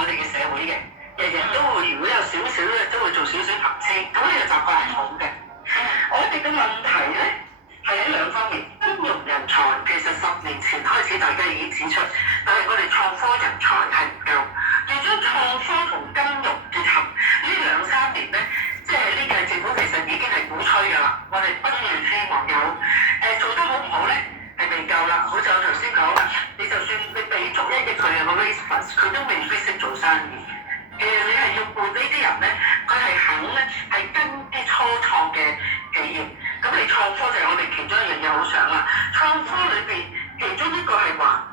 我哋嘅社會嘅，日日都會如果有少少咧，都會做少少投資，咁呢個習慣係好嘅。我哋嘅問題咧係喺兩方面，金融人才其實10年前開始大家已經指出，但係我哋創科人才係唔夠，要將創科同金融結合呢2-3年咧，即係呢屆政府其實已經係鼓吹㗎啦，我哋不斷希望有做得好唔好咧？係未夠啦，好似我頭先講啦，你就算你俾足1億佢有個 raise fund，佢都未必識做生意。其實你係要撥呢啲人咧，佢係肯咧係跟啲初創嘅企業。咁你創科就係我哋其中一樣嘢好想啦。創科裏邊其中一個係環